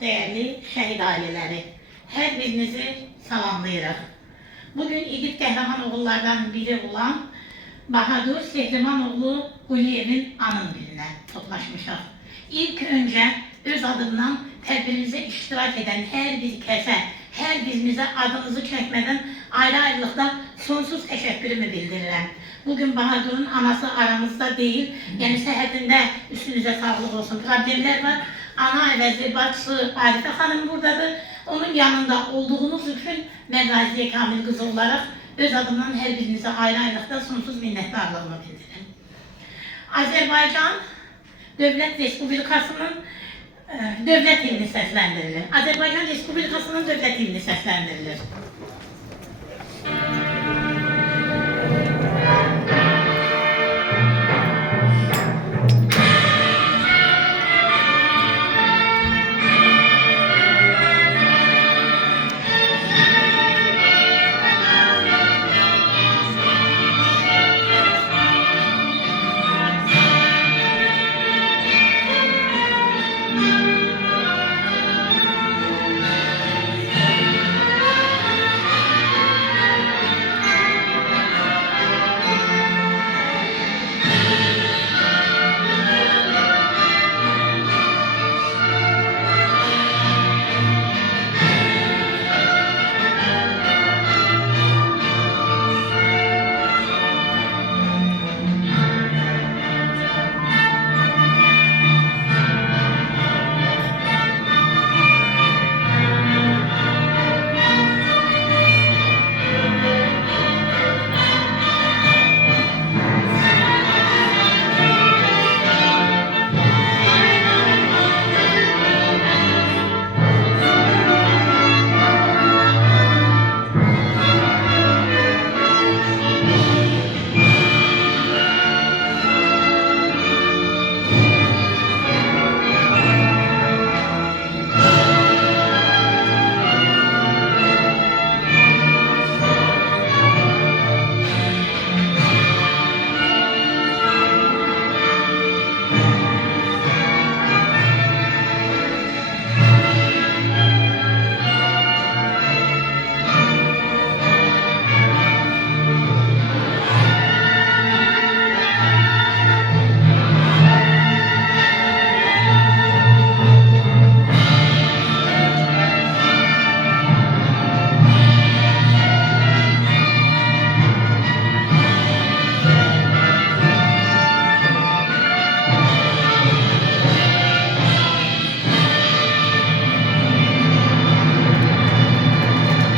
değerli şəhid ailələri, hər birinizi salamlayırıq. Bugün İgid qəhrəman oğullardan biri olan Bahadur Sehrimanoğlu Quliyevin anım gününə toplaşmışıq. İlk öncə öz adımdan tədbirimizə iştirak edən hər bir kəsə, hər birimizə adınızı çəkmədən ayrı-ayrılıqda sonsuz təşəkkürümü bildirirəm. Bugün Bahadur'un anası aramızda değil, yəni səhhətində üstünüzə sağlıq olsun, problemlər var. Ana əvəzi, bacısı Arifə xanım buradadır. Onun yanında olduğunuz üçün mən Raziyə Kamil qızı olaraq öz adımdan hər birinizə ayrı-ayrılıqda sonsuz minnətdarlığımı bildirirəm. Azərbaycan Dövlət Respublikasının dövlət himni səsləndirilir. Azərbaycan Respublikasının dövlət himni səsləndirilir.